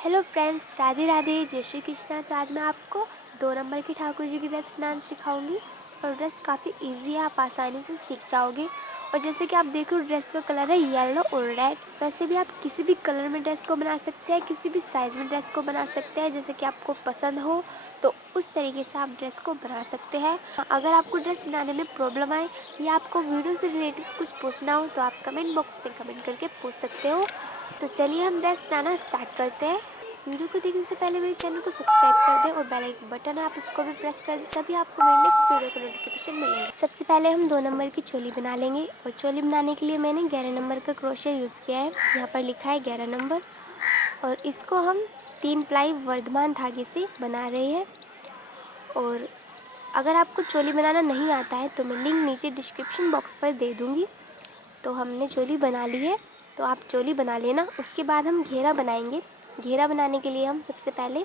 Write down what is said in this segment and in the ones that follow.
Hello friends, Radhe Radhe, जय श्री कृष्णा। तो आज मैं आपको 2 नंबर की ठाकुर जी की ड्रेस बनाना सिखाऊंगी और ड्रेस काफ़ी इजी है, आप आसानी से सीख जाओगे। और जैसे कि आप देखो ड्रेस का कलर है येलो और रेड। वैसे भी आप किसी भी कलर में ड्रेस को बना सकते हैं, किसी भी साइज़ में ड्रेस को बना सकते हैं, जैसे कि आपको पसंद हो तो उस तरीके से आप ड्रेस को बना सकते हैं। अगर आपको ड्रेस बनाने में प्रॉब्लम आए या आपको वीडियो से रिलेटेड कुछ पूछना हो तो आप कमेंट बॉक्स में कमेंट करके पूछ सकते हो। तो चलिए हम ड्रेस बनाना स्टार्ट करते हैं। वीडियो को देखने से पहले मेरे चैनल को सब्सक्राइब कर दें और बेल आइकन बटन है आप उसको भी प्रेस कर दें, तभी आपको मेरे नेक्स्ट वीडियो का नोटिफिकेशन मिलेगा। सबसे पहले हम 2 नंबर की चोली बना लेंगे और चोली बनाने के लिए मैंने 11 नंबर का क्रोशिया यूज़ किया है। यहाँ पर लिखा है 11 नंबर और इसको हम 3 प्लाई वर्धमान धागे से बना रहे हैं। और अगर आपको चोली बनाना नहीं आता है तो मैं लिंक नीचे डिस्क्रिप्शन बॉक्स पर दे दूँगी। तो हमने चोली बना ली है, तो आप चोली बना लेना। उसके बाद हम घेरा बनाएंगे। घेरा बनाने के लिए हम सबसे पहले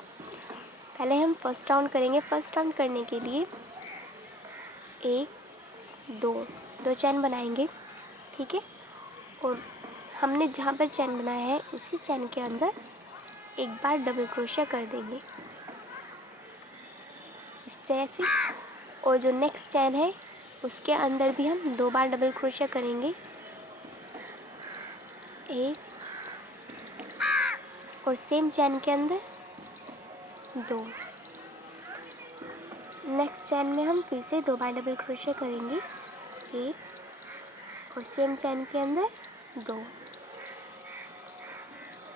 हम फर्स्ट राउंड करेंगे। फर्स्ट राउंड करने के लिए 1 2 चैन बनाएंगे, ठीक है। और हमने जहाँ पर चैन बनाया है उसी चैन के अंदर एक बार डबल क्रोशिया कर देंगे इस तरह से। और जो नेक्स्ट चैन है उसके अंदर भी हम 2 बार डबल क्रोशिया करेंगे, 1 और सेम चैन के अंदर 2। नेक्स्ट चैन में हम फिर से 2 बार डबल क्रोशिया करेंगे, 1 और सेम चैन के अंदर 2।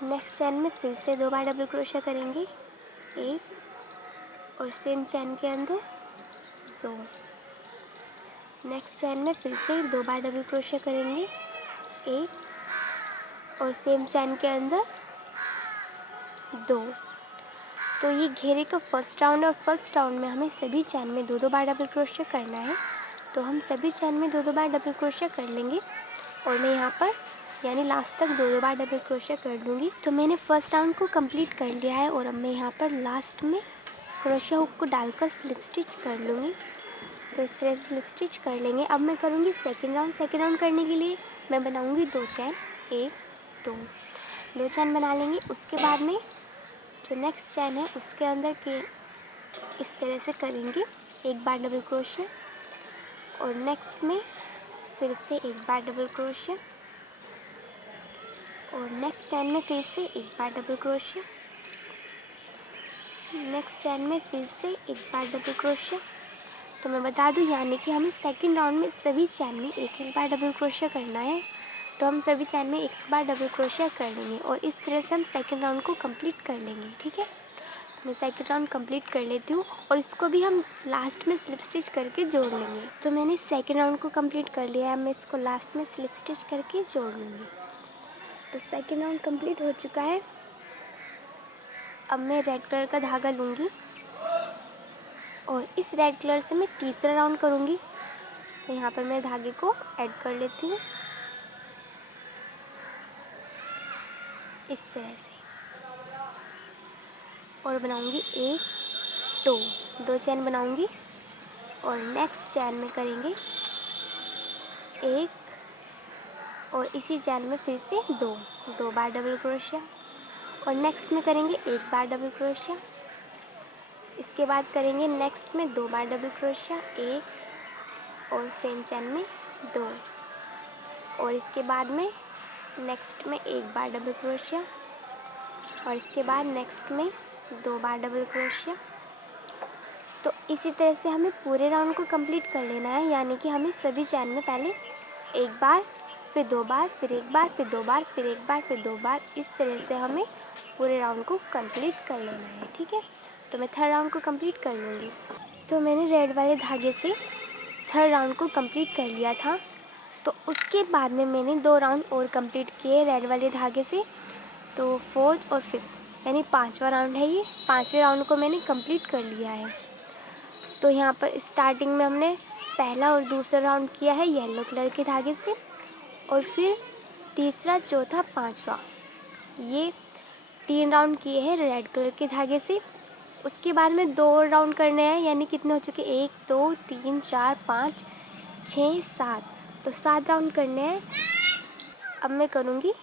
नेक्स्ट चैन में फिर से 2 बार डबल क्रोशिया करेंगे, 1 और सेम चैन के अंदर 2। नेक्स्ट चैन में फिर से 2 बार डबल क्रोशिया करेंगे, 1 और सेम चैन के अंदर 2। तो ये घेरे का फर्स्ट राउंड और फर्स्ट राउंड में हमें सभी चैन में 2-2 बार डबल क्रोशिया करना है। तो हम सभी चैन में 2-2 बार डबल क्रोशिया कर लेंगे और मैं यहाँ पर यानी लास्ट तक 2-2 बार डबल क्रोशिया कर लूँगी। तो मैंने फर्स्ट राउंड को कंप्लीट कर लिया है और अब मैं यहाँ पर लास्ट में क्रोशिया हुक को डालकर स्लिप स्टिच कर लूँगी। तो इस तरह से स्लिप स्टिच कर लेंगे। अब मैं करूँगी सेकेंड राउंड। सेकेंड राउंड करने के लिए मैं बनाऊँगी 2 चैन, 1 2 चैन बना लेंगे। उसके बाद में जो नेक्स्ट चैन है उसके अंदर के इस तरह से करेंगे 1 बार डबल क्रोशिया और नेक्स्ट में फिर से 1 बार डबल क्रोशिया और नेक्स्ट चैन में फिर से 1 बार डबल क्रोशिया, नेक्स्ट चैन में फिर से 1 बार डबल क्रोशिया। तो मैं बता दूं यानी कि हमें सेकंड राउंड में सभी चैन में 1-1 बार डबल क्रोशिया करना है। तो हम सभी चैन में 1 बार डबल क्रोशिया कर लेंगे और इस तरह से हम सेकंड राउंड को कंप्लीट कर लेंगे, ठीक है। तो मैं सेकंड राउंड कंप्लीट कर लेती हूँ और इसको भी हम लास्ट में स्लिप स्टिच करके जोड़ लेंगे। तो मैंने सेकंड राउंड को कंप्लीट कर लिया है, मैं इसको लास्ट में स्लिप स्टिच करके जोड़ लूँगी। तो सेकंड राउंड कंप्लीट हो चुका है। अब मैं रेड कलर का धागा लूँगी और इस रेड कलर से मैं तीसरा राउंड करूँगी। तो यहाँ पर मैं धागे को ऐड कर लेती हूँ इस तरह से और बनाऊँगी 1 2 चैन बनाऊँगी और नेक्स्ट चैन में करेंगे 1 और इसी चैन में फिर से 2 बार डबल क्रोशिया और नेक्स्ट में करेंगे 1 बार डबल क्रोशिया। इसके बाद करेंगे नेक्स्ट में 2 बार डबल क्रोशिया, 1 और सेम चैन में 2 और इसके बाद में नेक्स्ट में 1 बार डबल क्रोशिया और इसके बाद नेक्स्ट में 2 बार डबल क्रोशिया। तो इसी तरह से हमें पूरे राउंड को कंप्लीट कर लेना है, यानी कि हमें सभी चैन में पहले 1 बार फिर 2 बार फिर 1 बार फिर 2 बार फिर 1 बार फिर 2 बार, इस तरह से हमें पूरे राउंड को कंप्लीट कर लेना है, ठीक है। तो मैं थर्ड राउंड को कंप्लीट कर लूँगी। तो मैंने रेड वाले धागे से थर्ड राउंड को कंप्लीट कर लिया था। तो उसके बाद में मैंने 2 राउंड और कंप्लीट किए रेड वाले धागे से। तो फोर्थ और फिफ्थ यानी 5वां राउंड है ये। 5वें राउंड को मैंने कंप्लीट कर लिया है। तो यहाँ पर स्टार्टिंग में हमने पहला और दूसरा राउंड किया है येलो कलर के धागे से और फिर तीसरा, चौथा, 5वां ये 3 राउंड किए हैं रेड कलर के धागे से। उसके बाद में 2 और राउंड करने हैं, यानी कितने हो चुके 1 2 3 4 5 6 7। तो 7 राउंड करने हैं। अब मैं करूँगी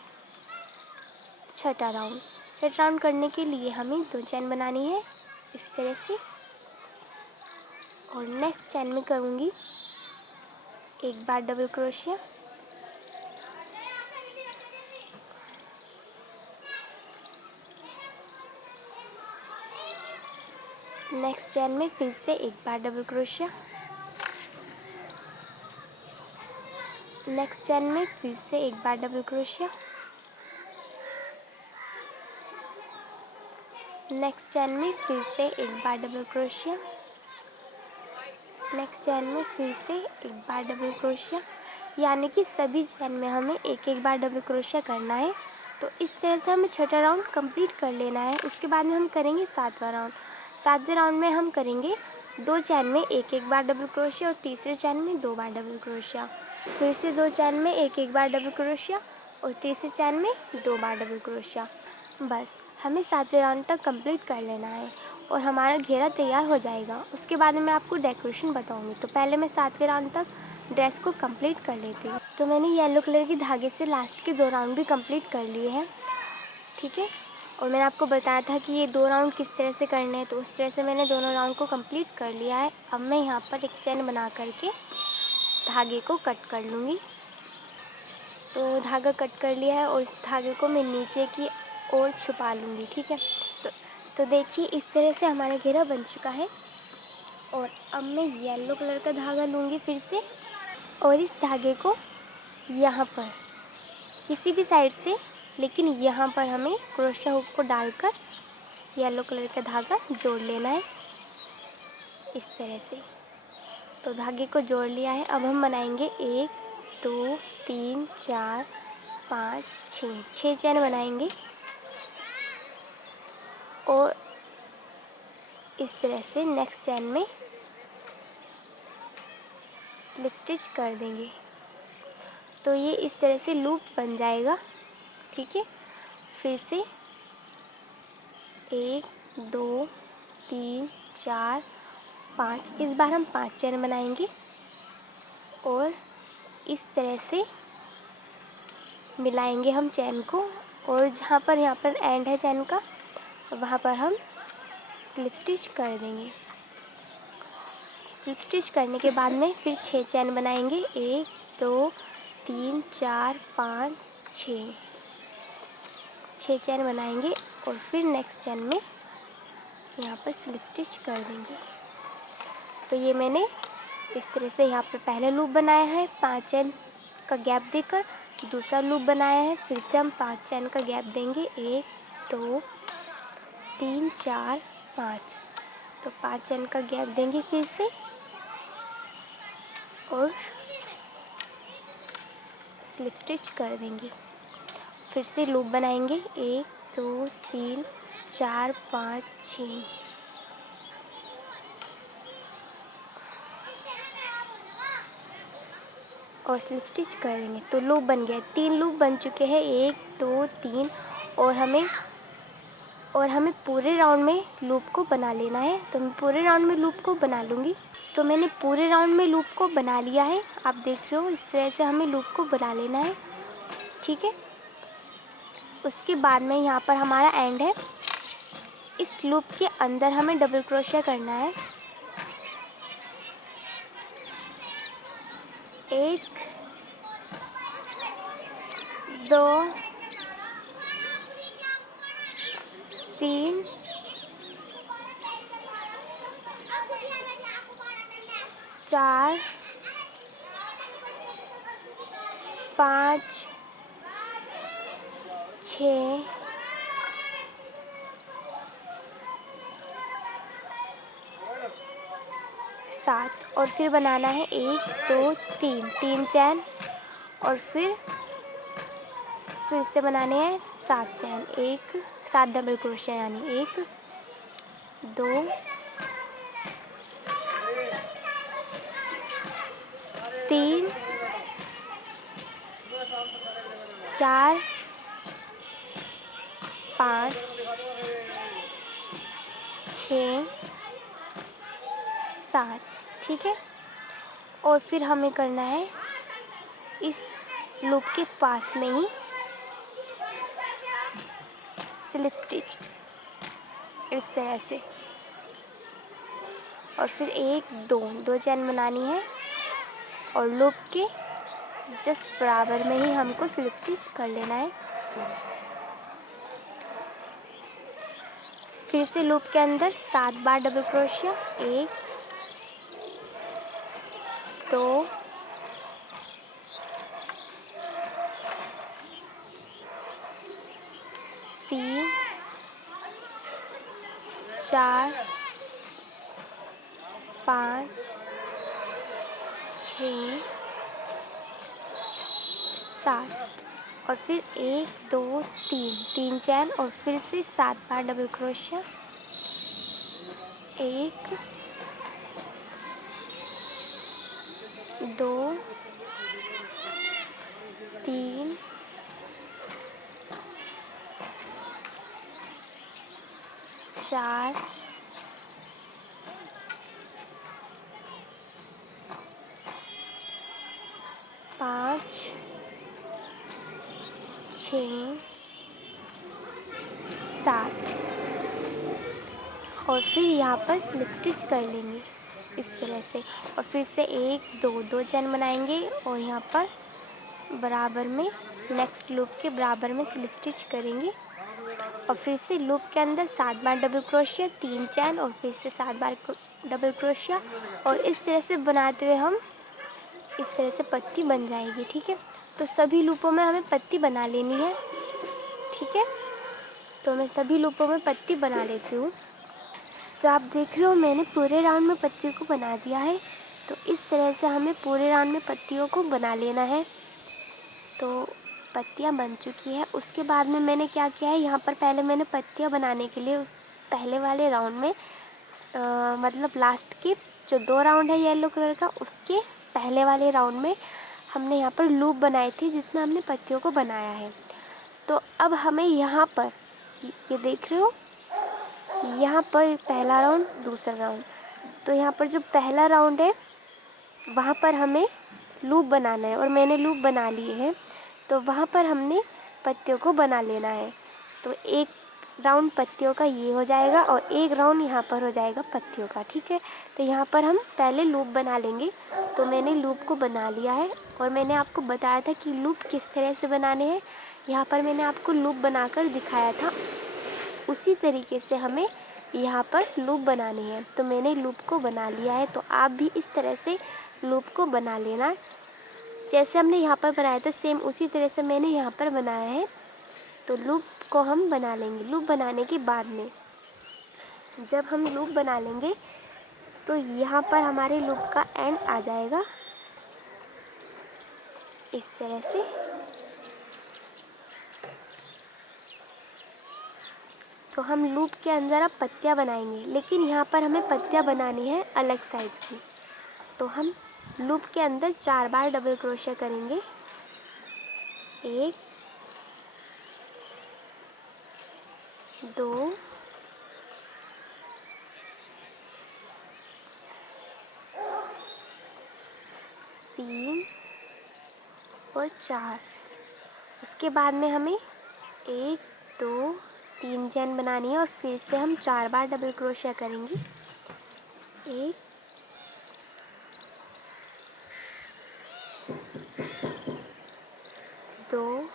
छठा राउंड। छठा राउंड करने के लिए हमें 2 चैन बनानी है इस तरह से, और नेक्स्ट चैन में करूँगी एक बार डबल क्रोशिया, नेक्स्ट चैन में फिर से एक बार डबल क्रोशिया, नेक्स्ट चैन में फिर से एक बार डबल क्रोशिया, नेक्स्ट चैन में फिर से एक बार डबल क्रोशिया, नेक्स्ट चैन में फिर से एक बार डबल क्रोशिया, यानी कि सभी चैन में हमें एक एक बार डबल क्रोशिया करना है। तो इस तरह से हमें छठा राउंड कंप्लीट कर लेना है। उसके बाद में हम करेंगे सातवां राउंड। सातवें राउंड में हम करेंगे 2 चैन में एक एक बार डबल क्रोशिया और तीसरे चैन में 2 बार डबल क्रोशिया, फिर से 2 चैन में एक एक बार डबल क्रोशिया और तीसरे चैन में 2 बार डबल क्रोशिया। बस हमें सातवें राउंड तक कंप्लीट कर लेना है और हमारा घेरा तैयार हो जाएगा। उसके बाद में मैं आपको डेकोरेशन बताऊंगी। तो पहले मैं सातवें राउंड तक ड्रेस को कंप्लीट कर लेती हूँ। तो मैंने येलो कलर की धागे से लास्ट के 2 राउंड भी कंप्लीट कर लिए हैं, ठीक है। और मैंने आपको बताया था कि ये 2 राउंड किस तरह से करने हैं, तो उस तरह से मैंने दोनों राउंड को कंप्लीट कर लिया है। अब मैं यहाँ पर एक चैन बना करके धागे को कट कर लूँगी। तो धागा कट कर लिया है और इस धागे को मैं नीचे की ओर छुपा लूँगी, ठीक है। तो देखिए इस तरह से हमारा घेरा बन चुका है। और अब मैं येलो कलर का धागा लूँगी फिर से, और इस धागे को यहाँ पर किसी भी साइड से, लेकिन यहाँ पर हमें क्रोशिया हुक को डालकर येलो कलर का धागा जोड़ लेना है इस तरह से। तो धागे को जोड़ लिया है। अब हम बनाएंगे 1 2 3 4 5 6 चैन बनाएंगे और इस तरह से नेक्स्ट चैन में स्लिप स्टिच कर देंगे। तो ये इस तरह से लूप बन जाएगा, ठीक है। फिर से 1 2 3 4 5, इस बार हम 5 चैन बनाएंगे और इस तरह से मिलाएंगे हम चैन को, और जहाँ पर यहाँ पर एंड है चैन का वहाँ पर हम स्लिप स्टिच कर देंगे। स्लिप स्टिच करने के बाद में फिर 6 चैन बनाएंगे, 1 2 3 4 5 6 चैन बनाएंगे और फिर नेक्स्ट चैन में यहाँ पर स्लिप स्टिच कर देंगे। तो ये मैंने इस तरह से यहाँ पर पहले लूप बनाया है 5 चैन का गैप देकर, दूसरा लूप बनाया है, फिर से हम 5 चैन का गैप देंगे, 1 2 3 4 5। तो 5 चैन का गैप देंगे फिर से और स्लिप स्टिच कर देंगे। फिर से लूप बनाएंगे 1 2 3 4 5 6 और स्लिप स्टिच कर देंगे। तो लूप बन गया, 3 लूप बन चुके हैं, 1 2 3, और हमें पूरे राउंड में लूप को बना लेना है। तो मैं पूरे राउंड में लूप को बना लूँगी। तो मैंने पूरे राउंड में लूप को बना लिया है, आप देख रहे हो इस तरह से हमें लूप को बना लेना है, ठीक है। उसके बाद में यहाँ पर हमारा एंड है, इस लूप के अंदर हमें डबल क्रोशिया करना है। 1 2 3 4 5 6 7 और फिर बनाना है 1 2 3 चैन और फिर से बनाने हैं 7 चैन, 7 डबल क्रोशिया, यानी 1 2 3 4 5 6 7, ठीक है। और फिर हमें करना है इस लूप के पास में ही स्लिप स्टिच इस तरह से, और फिर एक दो चैन बनानी है और लूप के जस्ट बराबर में ही हमको स्लिप स्टिच कर लेना है। फिर से लूप के अंदर 7 बार डबल क्रोशिया, 1 2 3 4 5 6 7 और फिर 1 2 3 चैन और फिर से 7 बार डबल क्रोशिया, 1 2 3 4 5 6 7 और फिर यहाँ पर स्लिप स्टिच कर लेंगे इस तरह से, और फिर से 1 2 चैन बनाएंगे और यहाँ पर बराबर में नेक्स्ट लूप के बराबर में स्लिप स्टिच करेंगे, और फिर से लूप के अंदर 7 बार डबल क्रोशिया, 3 चैन और फिर से 7 बार डबल क्रोशिया, और इस तरह से बनाते हुए हम इस तरह से पत्ती बन जाएगी। ठीक है, तो सभी लूपों में हमें पत्ती बना लेनी है। ठीक है, तो मैं सभी लूपों में पत्ती बना लेती हूँ। तो आप देख रहे हो मैंने पूरे राउंड में पत्ती को बना दिया है। तो इस तरह से हमें पूरे राउंड में पत्तियों को बना लेना है। तो पत्तियाँ बन चुकी है। उसके बाद में मैंने क्या किया है, यहाँ पर पहले मैंने पत्तियाँ बनाने के लिए पहले वाले राउंड में मतलब लास्ट के जो 2 राउंड है येलो कलर का, उसके पहले वाले राउंड में हमने यहाँ पर लूप बनाई थी जिसमें हमने पत्तियों को बनाया है। तो अब हमें यहाँ पर ये देख रहे हो, यहाँ पर पहला राउंड दूसरा राउंड, तो यहाँ पर जो पहला राउंड है वहाँ पर हमें लूप बनाना है और मैंने लूप बना लिए हैं। तो वहाँ पर हमने पत्तियों को बना लेना है। तो एक राउंड पत्तियों का ये हो जाएगा और एक राउंड यहाँ पर हो जाएगा पत्तियों का। ठीक है, तो यहाँ पर हम पहले लूप बना लेंगे। तो मैंने लूप को बना लिया है और मैंने आपको बताया था कि लूप किस तरह से बनाने हैं। यहाँ पर मैंने आपको लूप बनाकर दिखाया था, उसी तरीके से हमें यहाँ पर लूप बनानी है। तो मैंने लूप को बना लिया है, तो आप भी इस तरह से लूप को बना लेना। जैसे हमने यहाँ पर बनाया था सेम उसी तरह से मैंने यहाँ पर बनाया है। तो लूप को हम बना लेंगे। लूप बनाने के बाद में जब हम लूप बना लेंगे तो यहाँ पर हमारे लूप का एंड आ जाएगा इस तरह से। तो हम लूप के अंदर अब पत्तियाँ बनाएंगे, लेकिन यहाँ पर हमें पत्तियाँ बनानी है अलग साइज की। तो हम लूप के अंदर 4 बार डबल क्रोशिया करेंगे। 1 2 3 और 4। उसके बाद में हमें 1 2 3 चैन बनानी है और फिर से हम 4 बार डबल क्रोशिया करेंगे। 1 2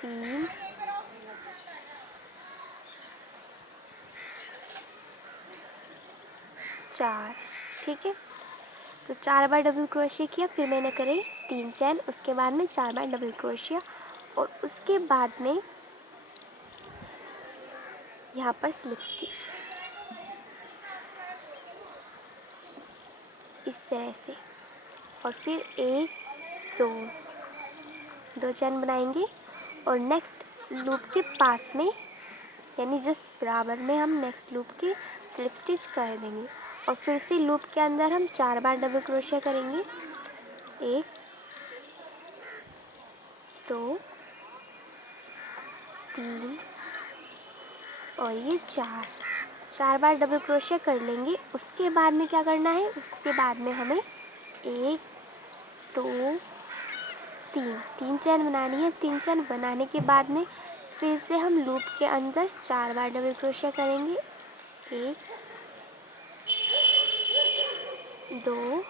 3 4। ठीक है, तो 4 बार डबल क्रोशिया किया, फिर मैंने करे 3 चैन, उसके बाद में 4 बार डबल क्रोशिया और उसके बाद में यहाँ पर स्लिप स्टिच इस तरह से, और फिर 1 2 चैन बनाएंगे और नेक्स्ट लूप के पास में यानी जस्ट बराबर में हम नेक्स्ट लूप के स्लिप स्टिच कर देंगे और फिर से लूप के अंदर हम 4 बार डबल क्रोशिया करेंगे। 1 2 3 और ये 4 बार डबल क्रोशिया कर लेंगे। उसके बाद में क्या करना है, उसके बाद में हमें 1 2 तीन चैन बनानी है। 3 चैन बनाने के बाद में फिर से हम लूप के अंदर 4 बार डबल क्रोशिया करेंगे। 1 2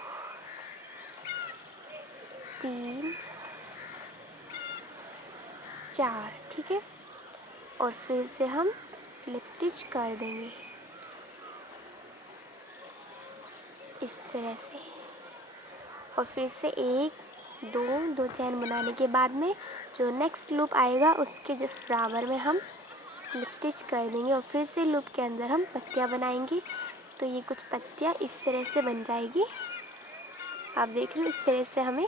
3 4, ठीक है। और फिर से हम स्लिप स्टिच कर देंगे इस तरह से। और फिर से 1 2 चैन बनाने के बाद में जो नेक्स्ट लूप आएगा उसके जस्ट बराबर में हम स्लिप स्टिच कर देंगे। और फिर से लूप के अंदर हम पत्तियाँ बनाएंगे। तो ये कुछ पत्तियाँ इस तरह से बन जाएगी। आप देख रहे हो, इस तरह से हमें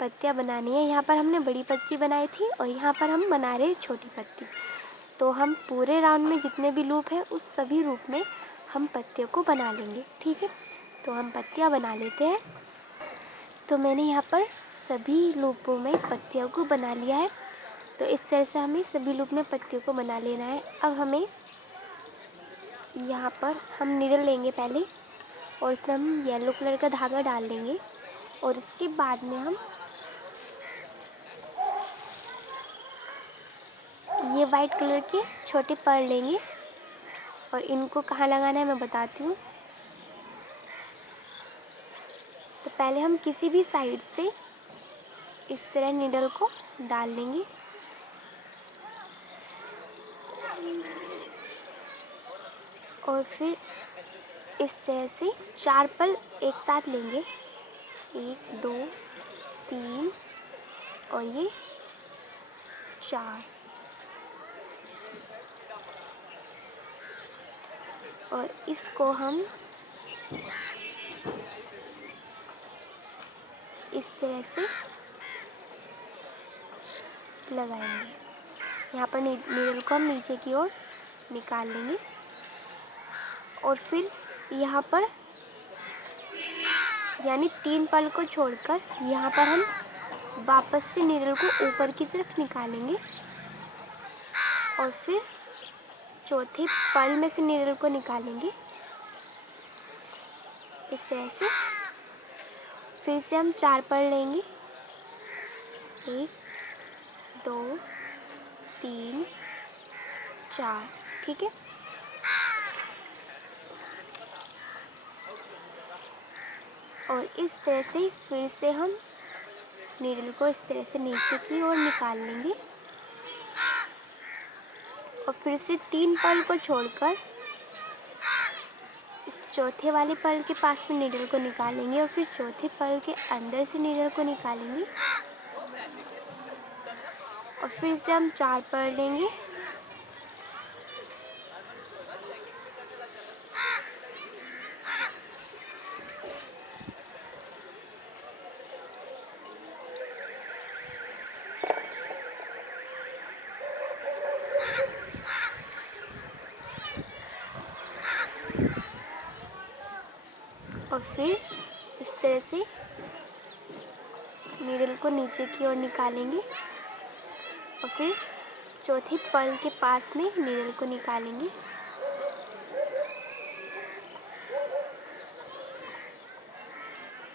पत्तियाँ बनानी है। यहाँ पर हमने बड़ी पत्ती बनाई थी और यहाँ पर हम बना रहे हैं छोटी पत्ती। तो हम पूरे राउंड में जितने भी लूप हैं उस सभी लूप में हम पत्तियों को बना लेंगे, ठीक है। तो हम पत्तियाँ बना लेते हैं। तो मैंने यहाँ पर सभी लूपों में पत्तियों को बना लिया है। तो इस तरह से हमें सभी लूप में पत्तियों को बना लेना है। अब हमें यहाँ पर हम नीडल लेंगे पहले और इसमें हम येलो कलर का धागा डाल देंगे। और इसके बाद में हम ये वाइट कलर के छोटे पर्ल लेंगे और इनको कहाँ लगाना है मैं बताती हूँ। तो पहले हम किसी भी साइड से इस तरह नीडल को डाल लेंगे और फिर इस तरह से 4 पर्ल एक साथ लेंगे। 1 2 3 और ये 4। और इसको हम इस तरह से लगाएंगे। यहाँ पर नीडल को हम नीचे की ओर निकाल लेंगे और फिर यहाँ पर यानी 3 पर्ल को छोड़कर यहाँ पर हम वापस से नीडल को ऊपर की तरफ निकालेंगे और फिर चौथे पर्ल में से नीडल को निकालेंगे इस तरह से। फिर से हम 4 पर्ल लेंगे। 1 2 3 4, ठीक है। और इस तरह से फिर से हम नीडल को इस तरह से नीचे की ओर निकाल लेंगे और फिर से 3 पर्ल को छोड़कर इस चौथे वाले पर्ल के पास में नीडल को निकालेंगे और फिर चौथे पर्ल के अंदर से नीडल को निकालेंगे और फिर से हम 4 पर्ल लेंगे और फिर इस तरह से नीडल को नीचे की ओर निकालेंगे और फिर चौथे पर्ल के पास में नीडल को निकालेंगे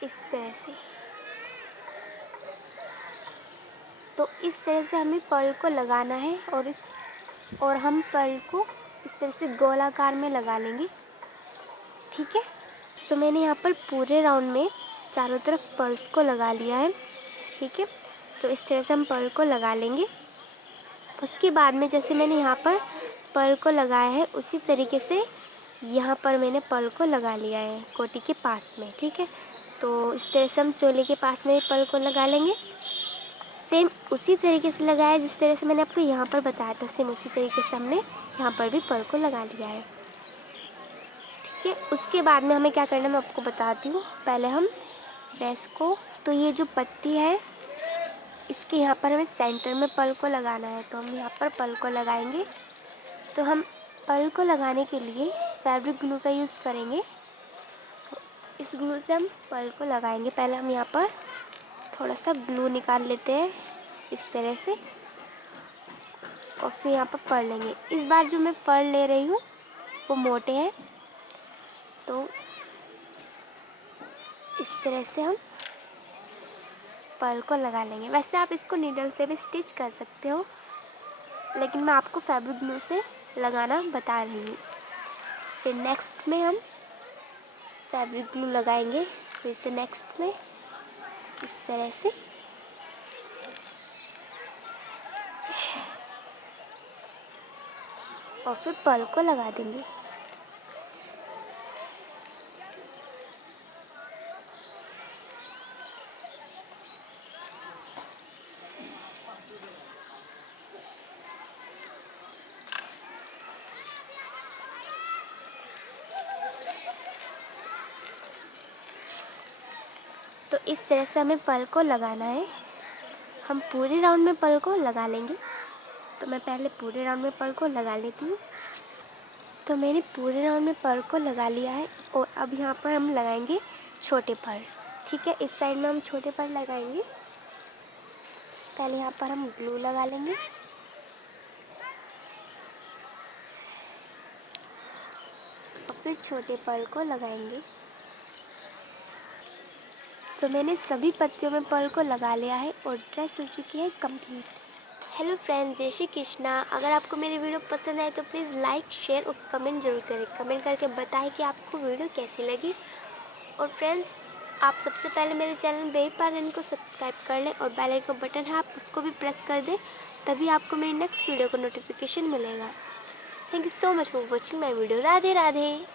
इस तरह से। तो इस तरह से हमें पर्ल को लगाना है और हम पर्ल को इस तरह से गोलाकार में लगा लेंगे, ठीक है। तो मैंने यहाँ पर पूरे राउंड में चारों तरफ पर्ल्स को लगा लिया है, ठीक है। तो इस तरह से हम पर्ल को लगा लेंगे। उसके बाद में जैसे मैंने यहाँ पर पर्ल को लगाया है उसी तरीके से यहाँ पर मैंने पर्ल को लगा लिया है कोटी के पास में, ठीक है। तो इस तरह से हम चोले के पास में पर्ल को लगा लेंगे। सेम उसी तरीके से लगाया जिस तरह से मैंने आपको यहाँ पर बताया था, सेम उसी तरीके से हमने यहाँ पर भी पर्ल को लगा लिया है, ठीक है। उसके बाद में हमें क्या करना है मैं आपको बताती हूँ। पहले हम ड्रेस को, तो ये जो पत्ती है इसके यहाँ पर हमें सेंटर में पर्ल को लगाना है। तो हम यहाँ पर पर्ल को लगाएंगे। तो हम पर्ल को लगाने के लिए फैब्रिक ग्लू का यूज़ करेंगे। तो इस ग्लू से हम पर्ल को लगाएंगे। पहले हम यहाँ पर थोड़ा सा ग्लू निकाल लेते हैं इस तरह से और फिर यहाँ पर पर्ल लेंगे। इस बार जो मैं पर्ल ले रही हूँ वो मोटे हैं, तो इस तरह से हम पर्ल को लगा लेंगे। वैसे आप इसको नीडल से भी स्टिच कर सकते हो, लेकिन मैं आपको फैब्रिक ग्लू से लगाना बता रही हूँ। फिर नेक्स्ट में हम फैब्रिक ग्लू लगाएंगे। फिर से नेक्स्ट में इस तरह से और फिर पर्ल को लगा देंगे। तो इस तरह से हमें पर्ल को लगाना है। हम पूरे राउंड में पर्ल को लगा लेंगे। तो मैं पहले पूरे राउंड में पर्ल को लगा लेती हूँ। तो मैंने पूरे राउंड में पर्ल को लगा लिया है और अब यहाँ पर हम लगाएंगे छोटे पर्ल। ठीक है, इस साइड में हम छोटे पर्ल लगाएंगे। पहले यहाँ पर हम ग्लू लगा लेंगे और फिर छोटे पर्ल को लगाएंगे। तो मैंने सभी पत्तियों में पर्ल को लगा लिया है और ड्रेस हो चुकी है कंप्लीट। हेलो फ्रेंड्स, जय श्री कृष्णा। अगर आपको मेरी वीडियो पसंद आए तो प्लीज़ लाइक, शेयर और कमेंट जरूर करें। कमेंट करके बताएं कि आपको वीडियो कैसी लगी। और फ्रेंड्स, आप सबसे पहले मेरे चैनल बेबी पार्लर को सब्सक्राइब कर लें और बेल आइकन बटन है आप उसको भी प्रेस कर दें, तभी आपको मेरी नेक्स्ट वीडियो का नोटिफिकेशन मिलेगा। Thank you so much for watching my video. Radhe Radhe.